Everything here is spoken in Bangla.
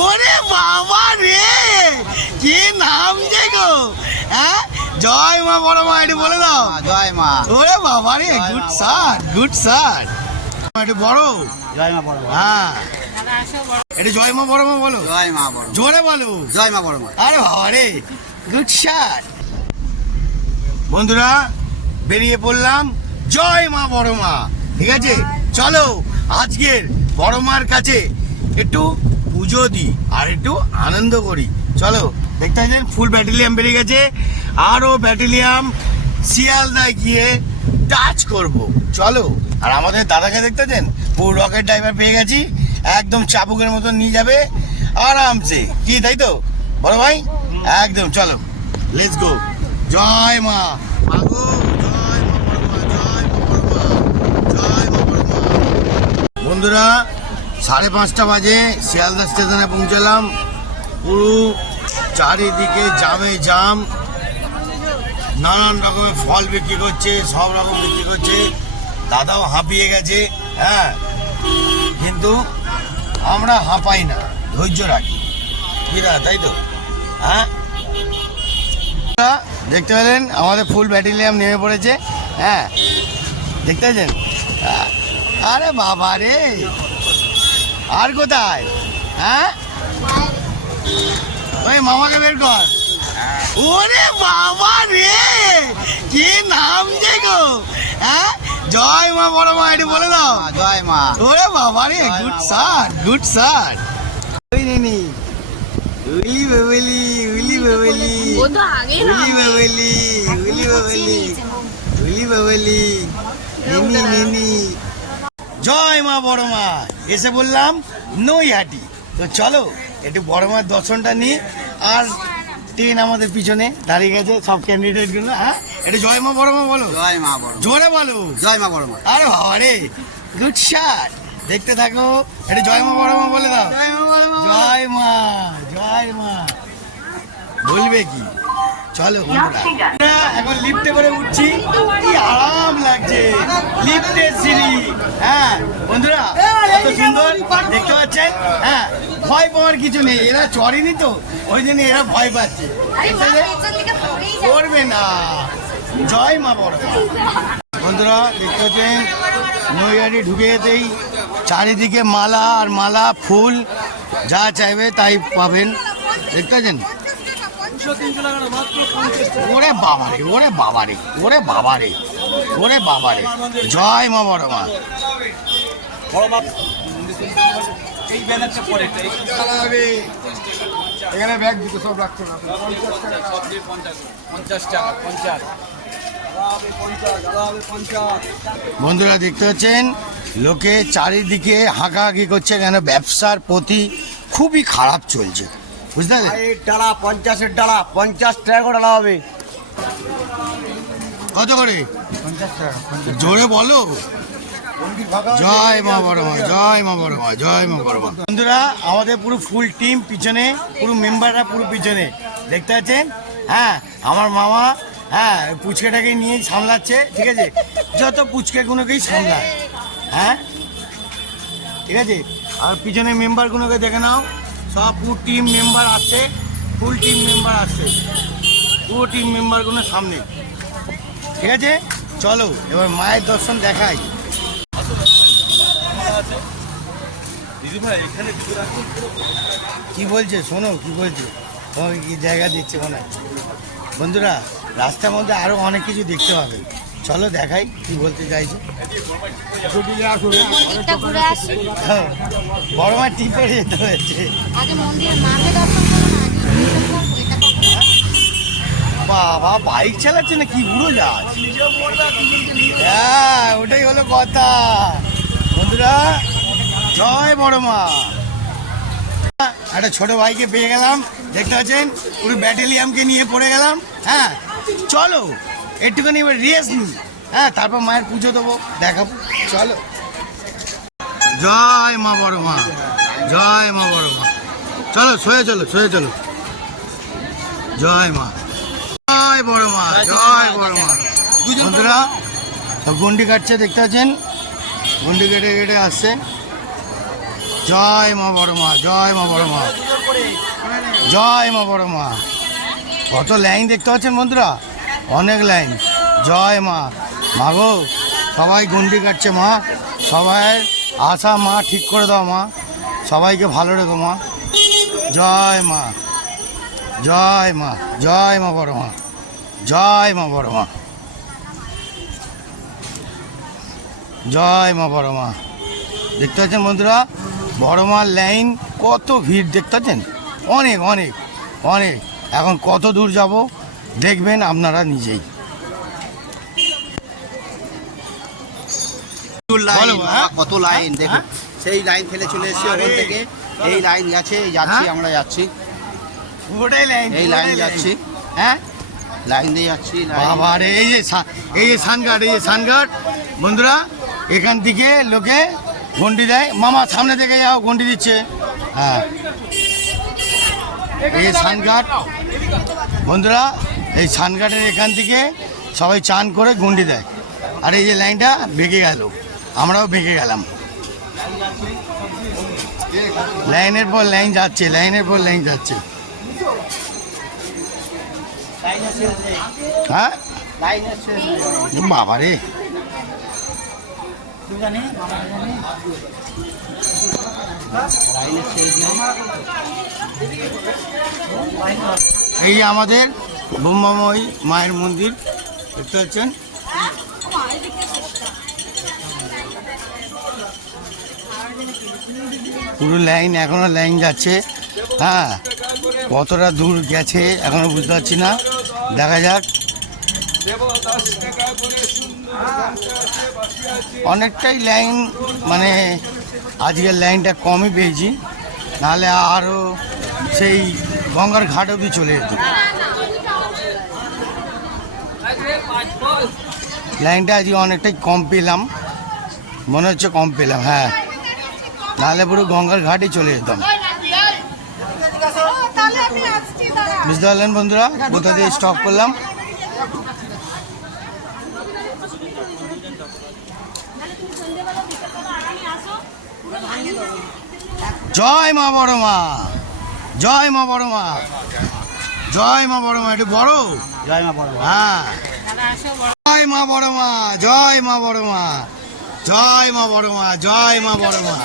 ওরে বাবা রে, কি নাম যে গো! হ্যাঁ, জয় মা বড় মা, একটু বলে দাও। জয় মা। ওরে বাবা রে, গুড স্যার, গুড স্যার। একটু বড় জয় মা বড় মা। হ্যাঁ, এটা জয় মা বড় মা বলো। জয় মা বড় মা। জোরে বলো। জয় মা বড় মা। আরে বাবা রে, গুড শট। বন্ধুরা, বেরিয়ে পড়লাম জয় মা বড় মা। ঠিক আছে, চলো আজকের বড় মার কাছে একটু পুজো দিই আর একটু আনন্দ করি। চলো, দেখতে পাচ্ছেন ফুল ব্যাটালিয়াম বেরিয়ে গেছে, আরও ব্যাটালিয়াম শিয়ালদায় গিয়ে টাচ করব। চলো, আর আমাদের দাদাকে দেখতে পাচ্ছেন, পুরো রকেট ড্রাইভার পেয়ে গেছি, একদম চাবুকের মতন নিয়ে যাবে আরামসে। কি তাই তো বড় ভাই? একদম, চলো লেটস গো। জয় মা মাগো, জয় মা বড় মা, জয় মা বড় মা, জয় মা বড় মা। বন্ধুরা, 5:30 বাজে শিয়ালদা স্টেশনে পৌঁছালাম। পুরো চারিদিকে জামে জাম, নানান রকমের ফল বিক্রি করছে, সব রকম বিক্রি করছে। দাদাও হাঁপিয়ে গেছে। হ্যাঁ, কিন্তু আমরা হাঁপাই না, ধৈর্য রাখি। কি দাদা, তাই তো? হ্যাঁ, দেখতে পেলেন আমাদের ফুল ব্যাটালিয়াম নেমে পড়েছে। হ্যাঁ, দেখতে পাচ্ছেন? আরে বাবা রে, আর কোথায়? হ্যাঁ, ওই মামাকে বের কর। ওরে বাবা রে, কি নাম যে গো! হ্যাঁ, জয় মা বড় মা, একটু বলে দাও। জয় মা। ওরে বাবা রে, গুড স্যার, গুড স্যার। ওই নিনি, উলি বাবলি, উলি বাবলি, वो तो आगे ना উলি বাবলি, উলি বাবলি, উলি বাবলি, নিনি নিনি। জয় মা বড় মা, এসে বললাম নৈহাটি। তো চলো একটু বড় মার দর্শনটা নিই। আর ট্রেন আমাদের পিছনে দাঁড়িয়ে গেছে, সব ক্যান্ডিডেট গুলো। হ্যাঁ, একটু জয় মা বড় মা বলো। জয় মা বড় মা। জোরে বলো। জয় মা বড় মা। আরে বাবা রে, গুড শট। দেখতে থাকো, এটা জয় মা বড় মা বলে দাও। জয় মা, জয় মা। বলবে কি? চলো বন্ধুরা, এখন লিফটে করে উঠছি, কি আরাম লাগছে, লিফটের সিঁড়ি। হ্যাঁ বন্ধুরা, কত সুন্দর দেখতে পাচ্ছেন। হ্যাঁ, ভয় পাওয়ার কিছু নেই, এরা চড়েনি তো, ওই জন্য এরা ভয় পাচ্ছে। করবে না। জয় মা বড় মা। বন্ধুরা, দেখতে পাচ্ছেন নৈহাটি ঢুকে যেতেই চারিদিকে মালা আর মালা, ফুল, যা চাইবে তাই পাবেন। দেখতে পাচ্ছেন? ওরে বাবারে, ওরে বাবারে, ওরে বাবারে, ওরে বাবারে। জয় মা বড় মা। এখানে ব্যাগ দিতে সব রাখছে না। 50 টাকা। বন্ধুরা, দেখতে পাচ্ছেন লোকে চারিদিকে হাঁকাহাঁকি করছে, কেন ব্যবসার প্রতি খুবই খারাপ চলছে, বুঝতে পারলেন? ডালা 50-এর ডালা 50 টাকা করে ডালা হবে। কত করে? 50 টাকা। জোরে বলো। জয় মা বড় মা, জয় মা বড় মা, জয় মা বড় মা। বন্ধুরা, আমাদের পুরো ফুল টিম পিছনে, পুরো মেম্বাররা পুরো পিছনে, দেখতে পাচ্ছেন? হ্যাঁ, আমার মামা, হ্যাঁ, পুচকেটাকে নিয়ে সামলাচ্ছে। ঠিক আছে, যত পুচকেগুলোকেই সামলায়। হ্যাঁ, ঠিক আছে। আর পিছনে মেম্বারগুলোকে দেখে নাও, সব পুরো টিম মেম্বার আসছে, ফুল টিম মেম্বার আসছে, পুরো টিম মেম্বারগুলো সামনে। ঠিক আছে, চলো এবার মায়ের দর্শন দেখাই। কি বলছে শোনো, কি বলছে, তোমাকে কি জায়গা দিচ্ছে মনে হয়। বন্ধুরা, রাস্তার মধ্যে আরো অনেক কিছু দেখতে পাবে, চলো দেখাই কি বলতে চাইছে। হ্যাঁ, বড় মার ঠিক করে যেতে হয়েছে। বাবা, বাইক চালাচ্ছে না কি উড়ো যাস? হ্যাঁ, ওটাই হলো কথা। বন্ধুরা, জয় বড় মা। একটা ছোট ভাইকে পেয়ে গেলাম, দেখতে পাচ্ছেন পুরো ব্যাটালিয়ামকে নিয়ে পড়ে গেলাম। হ্যাঁ, চলো একটুখানি এবার রেস্ট নিই। হ্যাঁ, তারপর মায়ের পুজো দেবো, দেখাবো। চলো। জয় মা বড় মা, জয় মা বড় মা। চলো শুয়ে চলো, শুয়ে চলো। জয় মা, জয় বড় মা, জয় বড় মা। বন্ধুরা, সব গন্ডি কাটছে, দেখতে পাচ্ছেন গন্ডি কেটে কেটে আসছে। জয় মা বড় মা, জয় মা বড় মা, জয় মা বড় মা। কত লাইন দেখতে পাচ্ছেন বন্ধুরা, অনেক লাইন। জয় মা, মা গো সবাই গুন্ডি কাটছে মা, সবাই আশা মা ঠিক করে দাও মা, সবাইকে ভালো রেখো মা। জয় মা, জয় মা, জয় মা বড় মা, জয় মা বড় মা, জয় মা বড় মা। দেখতে পাচ্ছেন বন্ধুরা, বড় মার লাইন, কত ভিড় দেখতে পাচ্ছেন, অনেক অনেক অনেক। এখন কত দূর যাব দেখবেন আপনারা নিজেই। বলো, হ্যাঁ? কত লাইন দেখুন, সেই লাইন ফেলে চলে এসেছি ওখান থেকে। এই লাইন গেছে, যাচ্ছি, আমরা যাচ্ছি, পুরোটাই লাইন, এই লাইন যাচ্ছি, হ্যাঁ লাইন দিয়ে যাচ্ছি। বাবা রে, এই যে সানঘাট, এই যে সানঘাট বন্ধুরা, এখান থেকে লোকে ঘন্টি দেয়। মামা সামনে থেকে যাও, ঘন্টি দিচ্ছে। হ্যাঁ, এই যে সানঘাট বন্ধুরা, এই সানঘাটের এখান থেকে সবাই চান করে ঘন্টি দেয়। আর এই যে লাইনটা বেঁকে গেল, আমরাও বেঁকে গেলাম। লাইনের পর লাইন যাচ্ছে, লাইনের পর লাইন যাচ্ছে। হ্যাঁ বাবা রে, এই যে আমাদের ব্রহ্মময়ী মায়ের মন্দির দেখতে পাচ্ছেন। পুরো লাইন, এখনো লাইন যাচ্ছে। হ্যাঁ, কতটা দূর গেছে এখনো বুঝতে পারছি না, দেখা যাক। অনেকটাই লাইন, মানে আজকের লাইনটা কমই পেয়েছি, নাহলে আরও সেই গঙ্গার ঘাট অবধি চলে যেত। লাইনটা আজকে অনেকটাই কম পেলাম, মনে হচ্ছে কম পেলাম। হ্যাঁ, নাহলে পুরো গঙ্গার ঘাটই চলে যেতাম। বুঝতে পারলেন বন্ধুরা, কোথা দিয়ে স্টপ করলাম। জয় মা বড় মা, জয় মা বড় মা, জয় মা বড় মা। একটু বড় জয় মা বড় মা। হ্যাঁ, জয় মা বড় মা, জয় মা বড় মা, জয় মা বড় মা, জয় মা বড় মা।